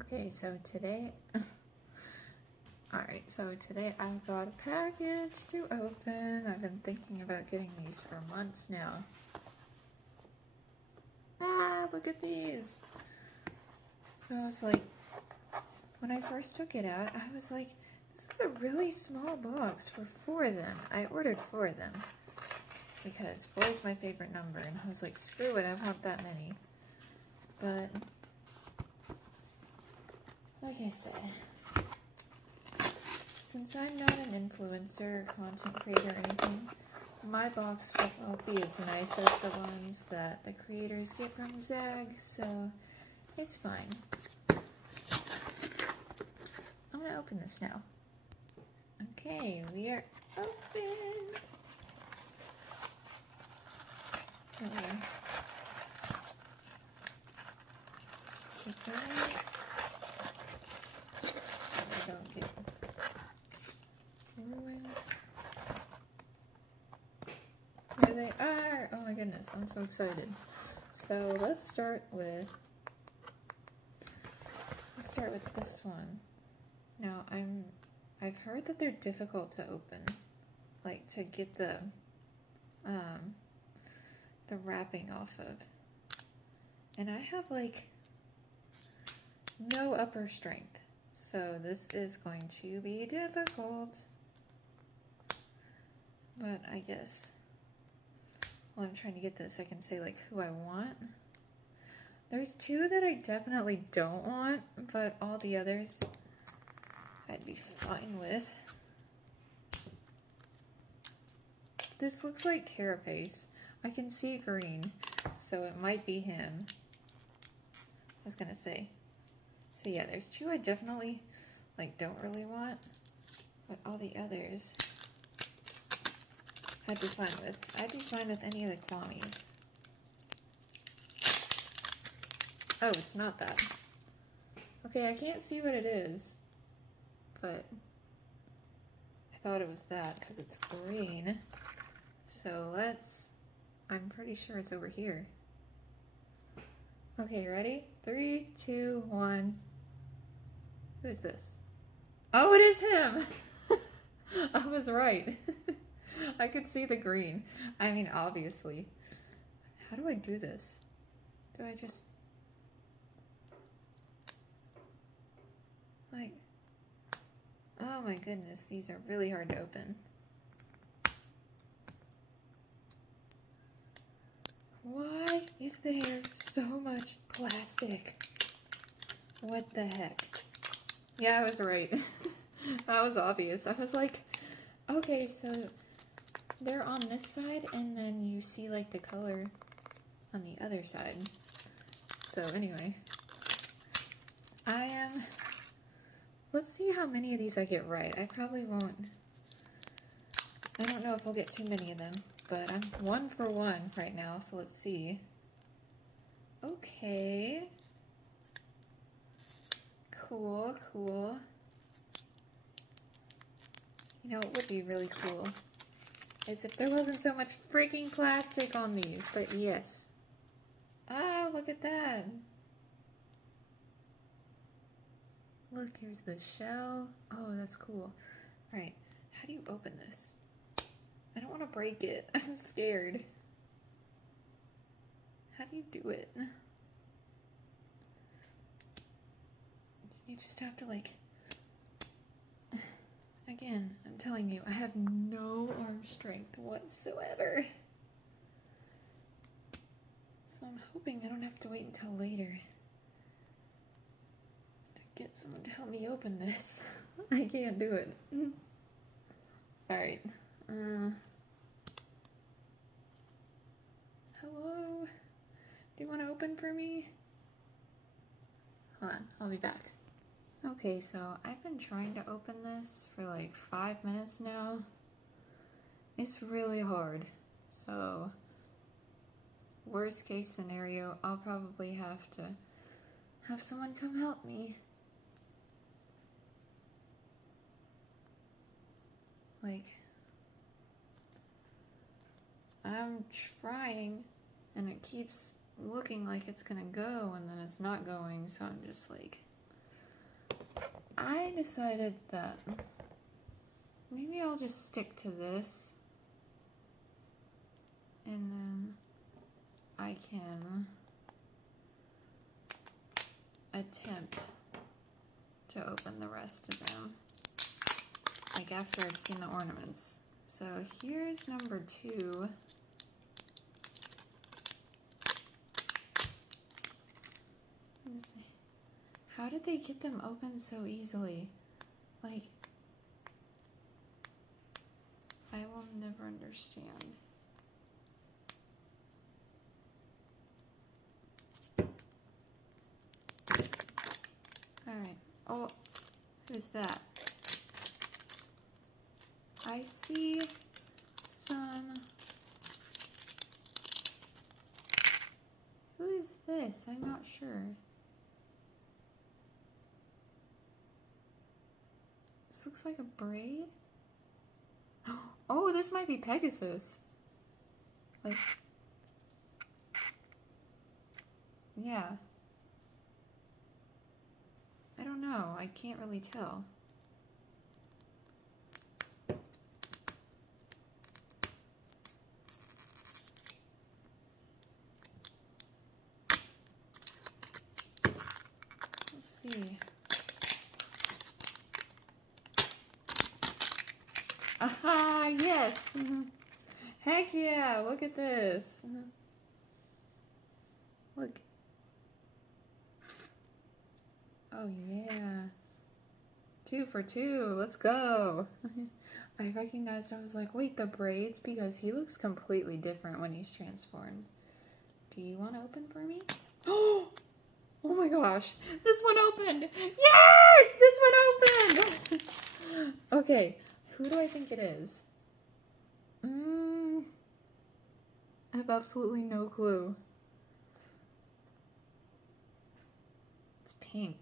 Okay, so today, alright, so today I've got a package to open. I've been thinking about getting these for months now. Ah, look at these! So I was like, when I first took it out, I was like, this is a really small box for 4 of them. I ordered 4 of them because 4 is my favorite number, and I was like, screw it, I want that many. But like I said, since I'm not an influencer, content creator, or anything, my box won't be as nice as the ones that the creators get from Zag, so it's fine. I'm gonna open this now. Okay, we are open. There we are. Keep going. So I don't get ruined. There they are! Oh my goodness, I'm so excited. So let's start with this one. Now I've heard that they're difficult to open, like to get the wrapping off of. And I have like no upper strength, so this is going to be difficult. But I guess while I'm trying to get this, I can say like who I want. There's 2 that I definitely don't want, but all the others I'd be fine with. This looks like Carapace. I can see green, so it might be him. I was gonna say. So yeah, there's 2 I definitely like don't really want, but all the others I'd be fine with. I'd be fine with any of the Clommies. Oh, it's not that. Okay, I can't see what it is, but I thought it was that because it's green. So I'm pretty sure it's over here. Okay, ready? 3, 2, 1. Who is this? Oh, it is him! I was right. I could see the green. I mean, obviously. How do I do this? Do I just... like... Oh my goodness, these are really hard to open. Why is there so much plastic? What the heck? Yeah, I was right. That was obvious. I was like, okay, so they're on this side, and then you see like the color on the other side. So anyway, let's see how many of these I get right. I probably won't. I don't know if I'll get too many of them, but I'm 1 for 1 right now, so let's see. Okay. Cool, cool. You know, what would be really cool is if there wasn't so much freaking plastic on these, but yes. Oh, look at that. Look, here's the shell. Oh, that's cool. All right, how do you open this? I don't want to break it. I'm scared. How do you do it? You just have to like... Again, I'm telling you, I have no arm strength whatsoever. So I'm hoping I don't have to wait until later to get someone to help me open this. I can't do it. Alright. Hello? Do you want to open for me? Hold on, I'll be back. Okay, so I've been trying to open this for like 5 minutes now. It's really hard. So, worst case scenario, I'll probably have to have someone come help me. Like, I'm trying, and it keeps looking like it's gonna go, and then it's not going, so I'm just like, I decided that maybe I'll just stick to this, and then I can attempt to open the rest of them, like after I've seen the ornaments. So here's number 2. How did they get them open so easily? Like, I will never understand. Alright. Oh, who's that? I see some... Who is this? I'm not sure. This looks like a braid. Oh, this might be Pegasus. Like, yeah. I don't know. I can't really tell. Let's see. Aha, yes! Heck yeah, look at this. Look. Oh yeah. 2 for 2, let's go. I recognized, I was like, wait, the braids? Because he looks completely different when he's transformed. Do you want to open for me? Oh my gosh, this one opened! Yes! This one opened! Okay. Who do I think it is? I have absolutely no clue. It's pink.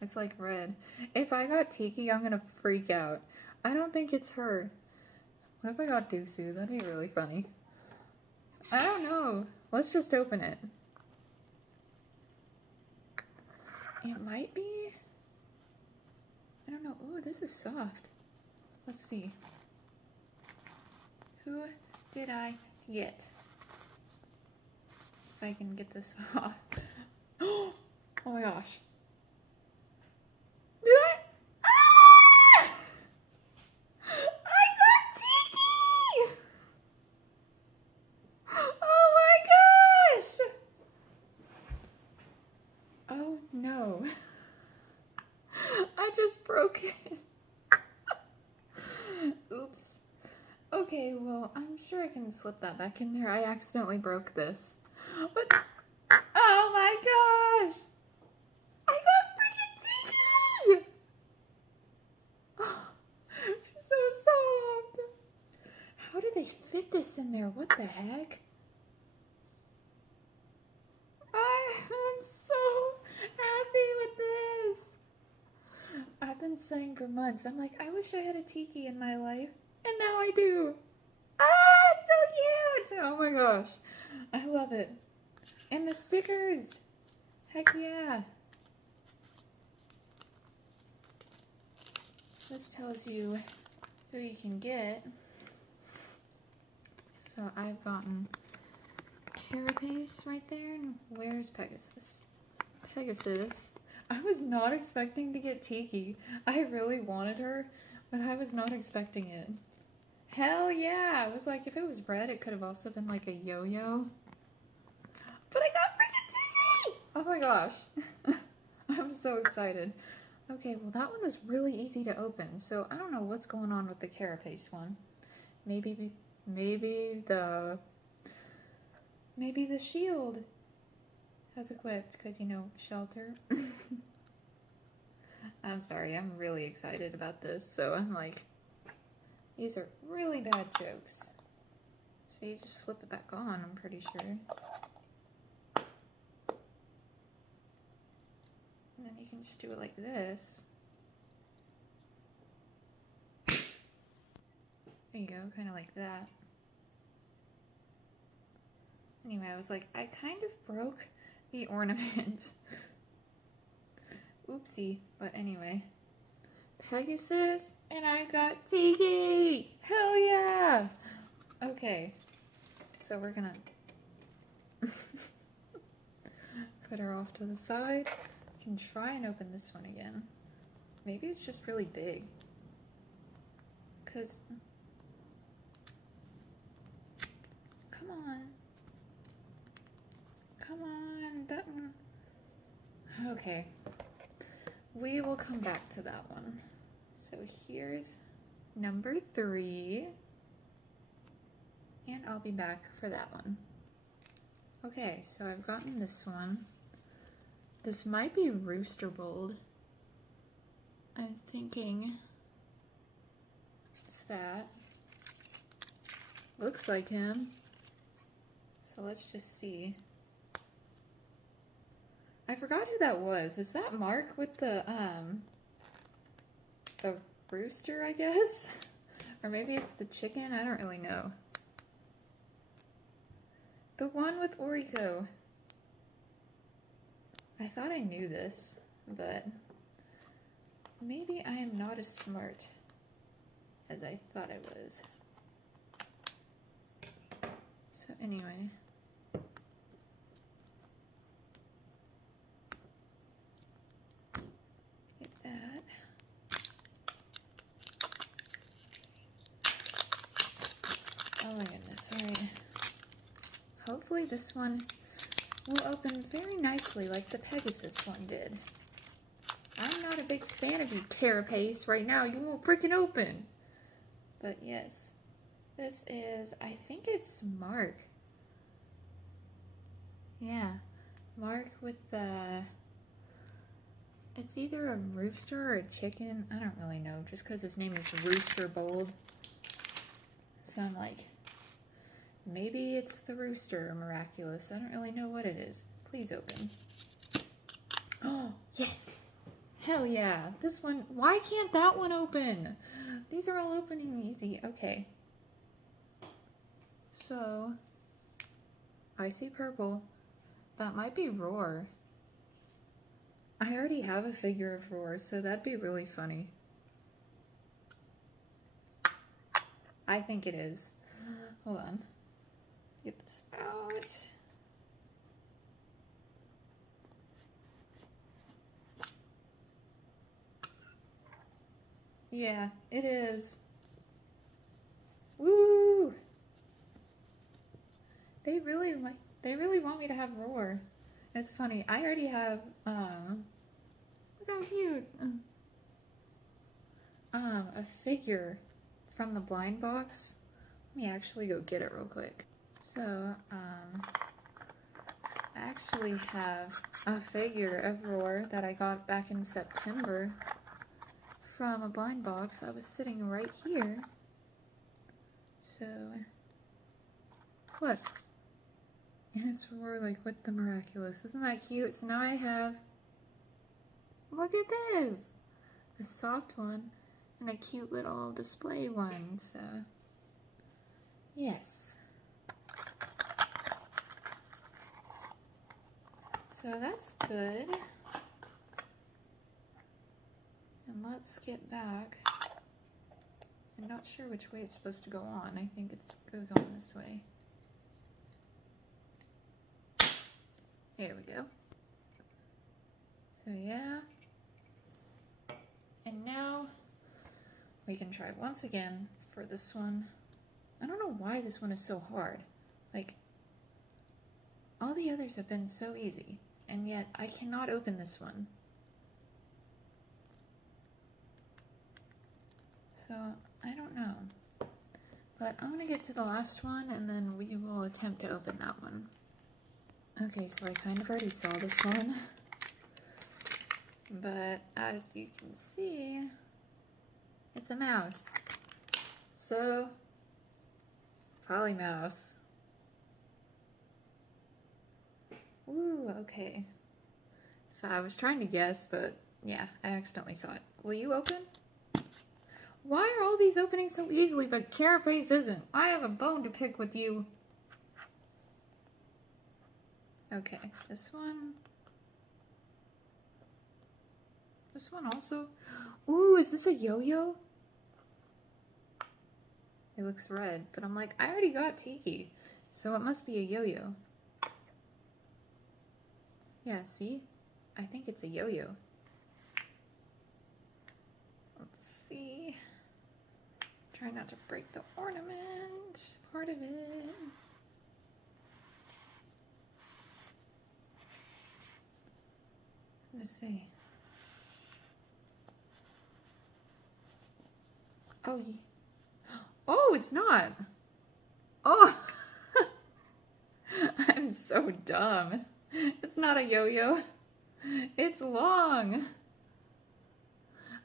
It's like red. If I got Tiki, I'm gonna freak out. I don't think it's her. What if I got Dusu? That'd be really funny. I don't know. Let's just open it. It might be. I don't know. Ooh, this is soft. Let's see. Who did I get? If I can get this off. Oh my gosh. Did I? Ah! I got Tiki! Oh my gosh! Oh no. I just broke it. Oops. Okay, well, I'm sure I can slip that back in there. I accidentally broke this. But, oh my gosh! I got freaking Tiki! She's so soft. How did they fit this in there? What the heck? I am so happy with this. I've been saying for months, I'm like, I wish I had a Tiki in my life. And now I do. Ah, it's so cute. Oh my gosh. I love it. And the stickers. Heck yeah. So this tells you who you can get. So I've gotten Carapace right there. And where's Pegasus? Pegasus. I was not expecting to get Tiki. I really wanted her, but I was not expecting it. Hell yeah! I was like, if it was red, it could have also been like a yo-yo. But I got freaking Tiki! Oh my gosh. I'm so excited. Okay, well that one was really easy to open, so I don't know what's going on with the Carapace one. Maybe the shield has equipped, because, you know, shelter. I'm sorry, I'm really excited about this, so I'm like, these are really bad jokes. So you just slip it back on, I'm pretty sure. And then you can just do it like this. There you go, kind of like that. Anyway, I was like, I kind of broke the ornament. Oop. Whoopsie. But anyway. Pegasus, and I got Tiki! Hell yeah! Okay. So we're gonna put her off to the side. We can try and open this one again. Maybe it's just really big. Cause... Come on. Come on, that one. Okay. We will come back to that one. So here's number 3. And I'll be back for that one. Okay, so I've gotten this one. This might be Rooster Bold. I'm thinking it's that. Looks like him. So let's just see. I forgot who that was. Is that Mark with the rooster, I guess? Or maybe it's the chicken? I don't really know. The one with Oriko. I thought I knew this, but maybe I am not as smart as I thought I was. So anyway. Get that. Oh my goodness, alright. Hopefully this one will open very nicely like the Pegasus one did. I'm not a big fan of you, Carapace. Right now, you won't freaking open. But yes, this is, I think it's Mark. Yeah, Mark with the, it's either a rooster or a chicken. I don't really know, just because his name is Rooster Bold. So I'm like, maybe it's the rooster or miraculous. I don't really know what it is. Please open. Oh, yes. Hell yeah. This one, why can't that one open? These are all opening easy. Okay. So, I see purple. That might be Roar. I already have a figure of Roar, so that'd be really funny. I think it is. Hold on. Get this out. Yeah, it is. Woo! They really want me to have Roar. It's funny. I already have look how cute. A figure from the blind box. Let me actually go get it real quick. So, I actually have a figure of Roar that I got back in September from a blind box. I was sitting right here. So, look. And it's Roar like with the miraculous. Isn't that cute? So now I have, look at this! A soft one and a cute little display one. So, yes. So that's good. And let's get back. I'm not sure which way it's supposed to go on. I think it goes on this way. There we go. So yeah. And now we can try once again for this one. I don't know why this one is so hard. Like, all the others have been so easy, and yet I cannot open this one. So, I don't know. But I'm gonna get to the last one, and then we will attempt to open that one. Okay, so I kind of already saw this one. But as you can see, it's a mouse. So, probably mouse. Ooh, okay. So I was trying to guess, but yeah, I accidentally saw it. Will you open? Why are all these opening so easily, but Carapace isn't? I have a bone to pick with you. Okay, this one. This one also. Ooh, is this a yo-yo? It looks red, but I'm like, I already got Tiki, so it must be a yo-yo. Yeah, see? I think it's a yo-yo. Let's see. Try not to break the ornament part of it. Let's see. Oh, oh, it's not. Oh, I'm so dumb. It's not a yo-yo. It's long.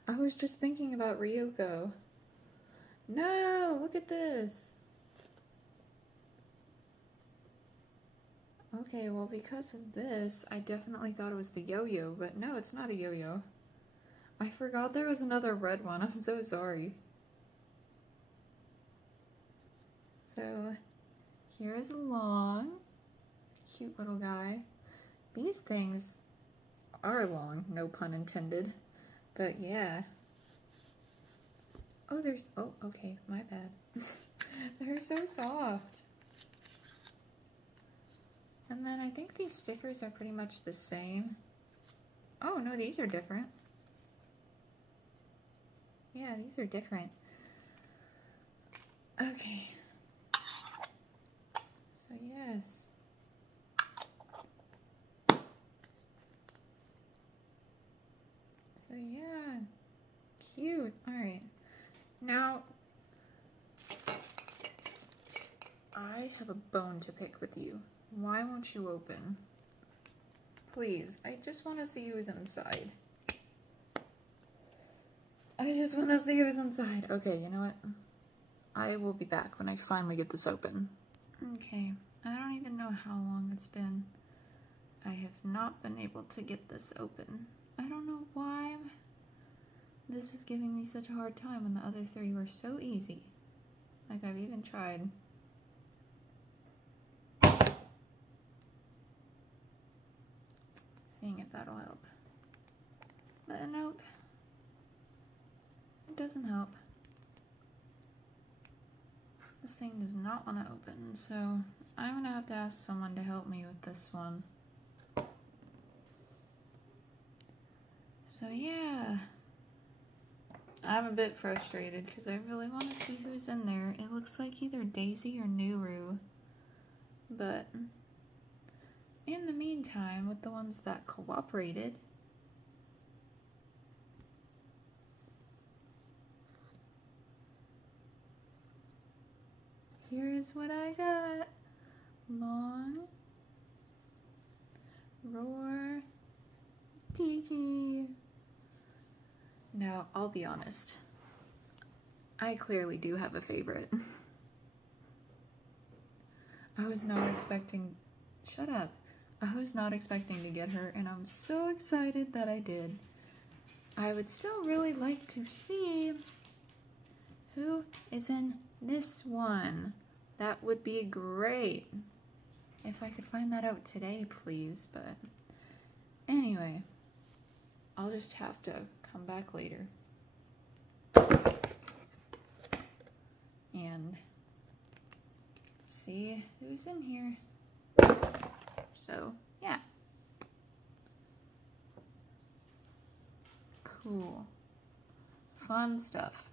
I was just thinking about Ryoko. No, look at this. Okay, well, because of this, I definitely thought it was the yo-yo, but no, it's not a yo-yo. I forgot there was another red one. I'm so sorry. So, here is a long, cute little guy. These things are long, no pun intended. But yeah. Oh, there's... Oh, okay, my bad. They're so soft. And then I think these stickers are pretty much the same. Oh, no, these are different. Yeah, these are different. Okay. So, yes. So, yeah. Cute. Alright. Now, I have a bone to pick with you. Why won't you open? Please, I just want to see who's inside. I just want to see who's inside. Okay, you know what? I will be back when I finally get this open. Okay, I don't even know how long it's been. I have not been able to get this open. I don't know why this is giving me such a hard time when the other three were so easy. Like, I've even tried. Seeing if that'll help. But nope. It doesn't help. This thing does not want to open, so I'm gonna have to ask someone to help me with this one. So yeah. I'm a bit frustrated because I really want to see who's in there. It looks like either Daisy or Nuru. But in the meantime, with the ones that cooperated, here is what I got. Long, Roar, Tiki. Now, I'll be honest. I clearly do have a favorite. I was not expecting... Shut up. I was not expecting to get her, and I'm so excited that I did. I would still really like to see who is in this one. That would be great. If I could find that out today, please. But anyway, I'll just have to come back later and see who's in here. So, yeah. Cool. Fun stuff.